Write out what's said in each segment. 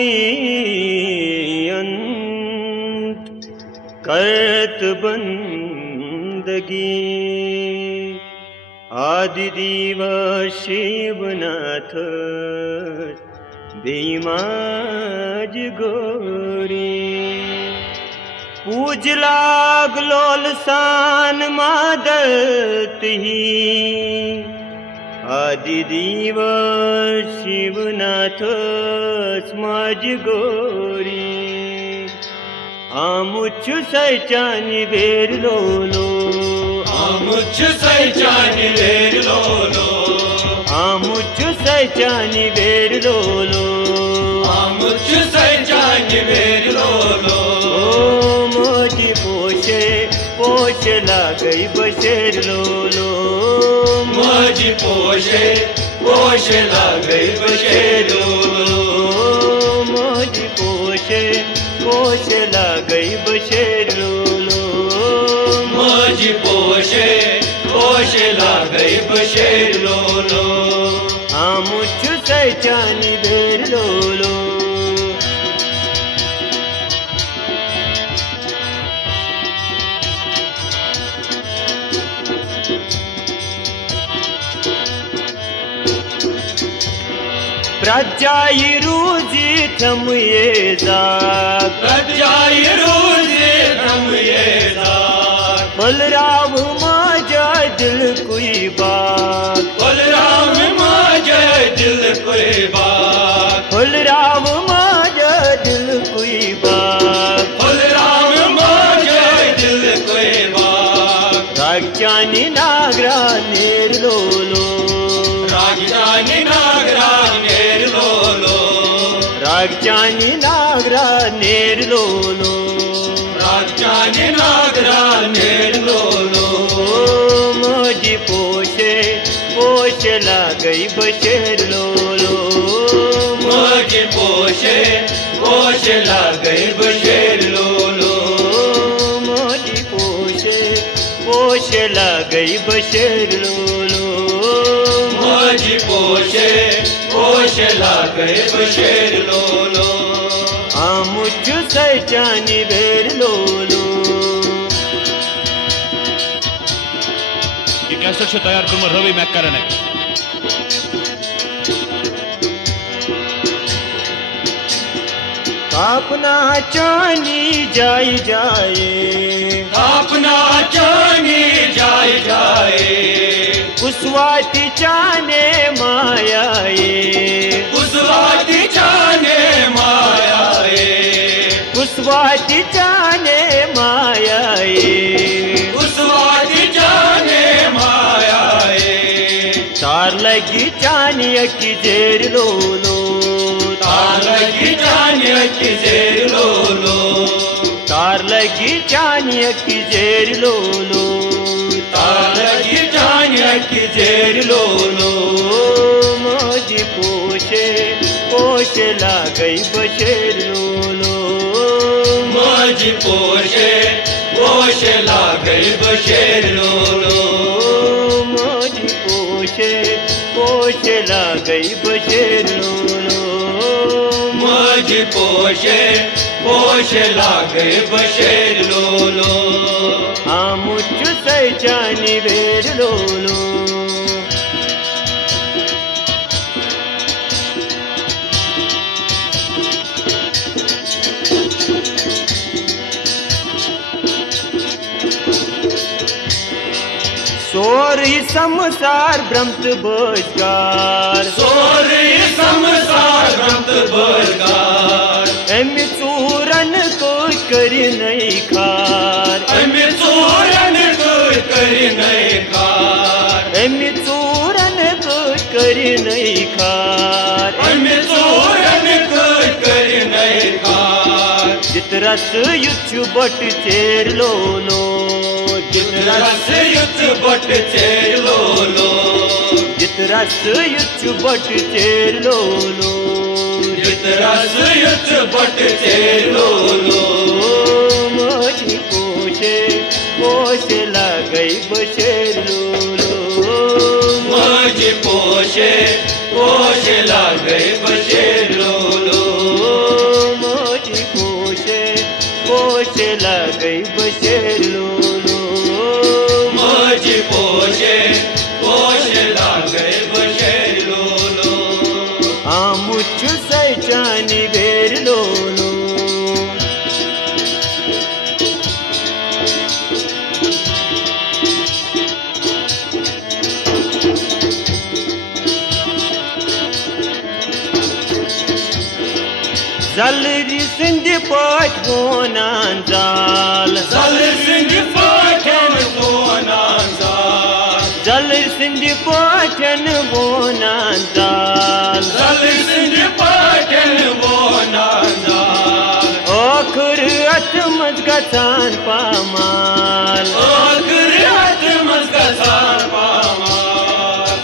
कोई अंत करत बंदगी। आदि दिवस शिवनाथ भीमाज गोरी। पूज लागलोल सान मादत ही। आदि दिवस शिवनाथ माझ गोरी। आमुच्छु सैचानी बेर लोलो। आमुच्छु सैचानी बेर लोलो। आमुच्छु सैचानी बेर लोलो। आमुच्छु सैचानी बेर लोलो। ओ मोजी पोषे पोष लागई बशेर लोलो। मोजी पोषे पोष लागई बशेर लोलो। मोजी पोषे पोष लागई बशेर लोलो। मोजी पोषे पोष लागई बशेर लोलो। आमुच्छु सैचानी बेर लोलो। प्रजाई रूजी थम ये जाग। प्रजाई रूजी थम ये जाग। बलराम माजा दिल कोई बात। बलराम माजा दिल कोई बात। बलराम माजा दिल कोई बात। बलराम माजा दिल कोई बात। रागचानी नागरा नेर लोलो। राजधानी नागरा नेर लोलो। रागचानी नागरा नेर लोलो। राजधानी नागरा नेर लोलो। मोजी पोषे पोष लागई बशेर लोलो। मोजी पोषे पोष लागई बशेर लोलो। मोजी पोषे पोष लागई बशेर लोलो। मोजी पोषे पोष लागई बशेर लोलो। आमुच्छु सैचानी बेर लोलो। ये कैसेट तैयार करून रवी मॅकॅरन आहे. अपना चानी जाई जाए। अपना चानी जाय जाए। कुसवाती चाने मायाए। कुसवाती चाने मायाए। कुसवाती चाने मायाए। कुसवाती चाने मायाए। तार लगी चानिया की जेर लोलो। तार लगी चानिया की जेर लोलो। तार लगी चानिया की जेर लोलो। तार लगी चानिया की जेर लोलो। मोजी पोषे पोष लागई बशेर लोलो। मोजी पोषे पोष लागई बशेर लोलो। मोजी पोषे पोष लागई बशेर लोलो। मोजी पोषे पोष लागई बशेर लोलो। आमुच्छु सैचानी बेर लोलो। सोरी समसार ब्रह्म बजगार। सोरी समसार ब्रह्म बजगार। एमि चूरन को करी नहीं खार। एमि चूरन को करी नहीं खार। एमि चूरन को करी नहीं खार। एमि चूरन को करी नहीं खार। जित रस युच्छु बट चेर लोलो। जित रस युच बट चेर लोलो। जित रस युच्छु बट चेर लोलो। जित रस युच बट चेर लोलो। मोजी पोषे पोष लागई बशेर लोलो। मोजी पोषे पोष लागई बशेर लोलो। زلری سند پاٹھونان زال زلر سند پاٹھن بونان زال زلر سند پاٹھن بونان زال زلر سند پاٹھن بونان زال ٲخر اتھ منٛز گژھان پامال ٲخر اتھ منٛز گژھان پامال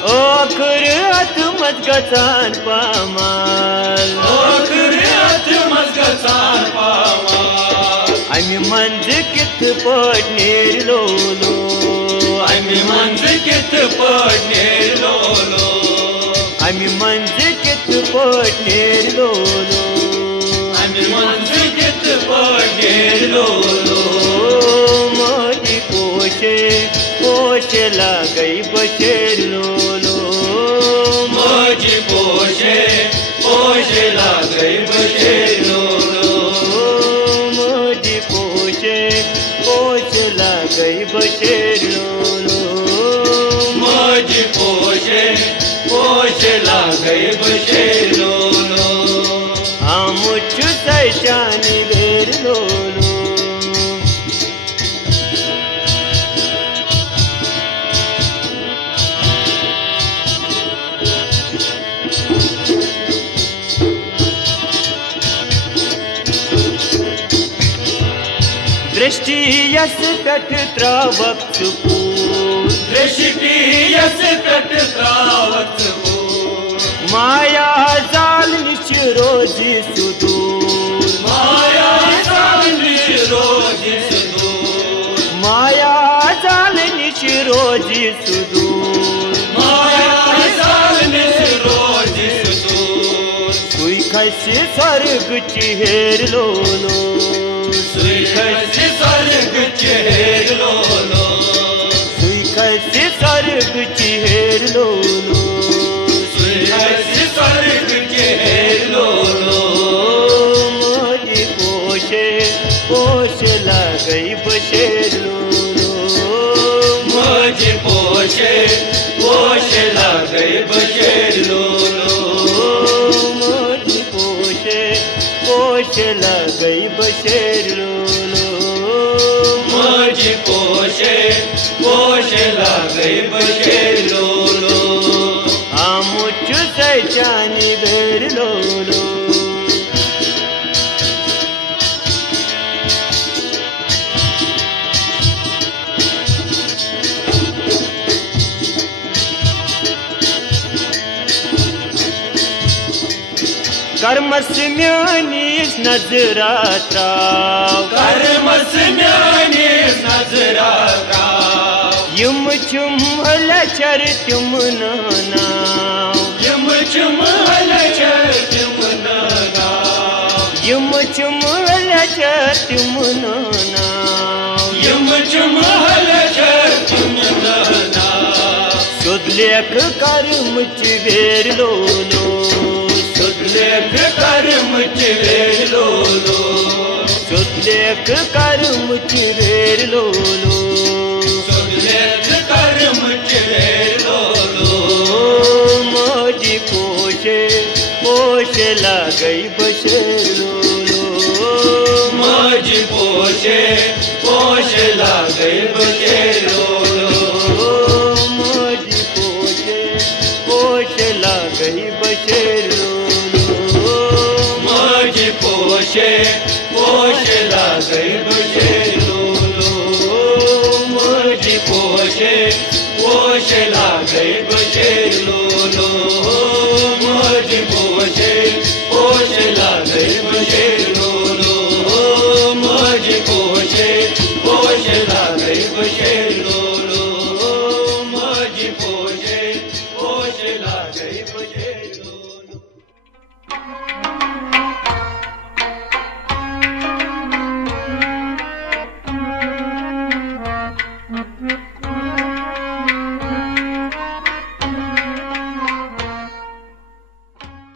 ٲخر اتھ منٛز گژھان پامال ٲخر اتھ منٛز گژھان پامال امہِ منٛزٕ کِتھ پٲٹھۍ نیرِ لولو امہِ منٛزٕ کِتھ پٲٹھۍ نیرِ لولو امہِ منٛزٕ کِتھ پٲٹھۍ نیرِ لولو امہِ منٛزٕ کِتھ پٲٹھۍ نیرِ لولو ماجہِ پوشے لگے بشیر لولو ماجہِ پوشے لگے بشیر لولو ماجہِ پوشے لگے بشیر لولو ماجہِ پوشے لگے بشیر لولو آمُت چھُ تۄہہِ چانہِ ویرِ لولو दृष्टि यस पठ त्रावक पूर दृष्टि यस पठ त्रावक पूर माया जाल निश रोजी सुदूर माया जाल निश रोजी सुदूर माया जाल निश रोजी सुदूर माया जाल निश रोजी सुदूर सुई खसि स्वर्ग हेर लोलो सुई खसि स्वर्ग हेर लोलो सुई खसि स्वर्ग हेर लोलो सुई खसि स्वर्ग हेर लोलो माजी पोशे लगै बशेर लोलो माजी पोशे लगे बशेर लोलो माजी पोशे लगै बशेर लोलो माजी पोशे लगे बशेर लोलो आमुत छु तोय चानि बेर लोलो कर्मस म्यानिस नजरा त्राव कर्मस म्यानिस नजरा त्राव यम छुम लचर तुम नाव यम छुम लचर तुम नाव यम छुम लचर तुम नाव यम छुम लचर तुम नाव सुध लेख कर्म चिवेर लोलो सुदलेख कर्म चिवेर लोलो सुदलेख कर्म चिवेर लोलो सुदलेख कर्म चिवेर लोलो माजी पोशे लगै बशेर लोलो माजी पोशे लगे बशेर लोलो माजी पोशे लगै बशेर लोलो माजी पोशे लगे बशेर लोलो माजी पोशे लगे बशेर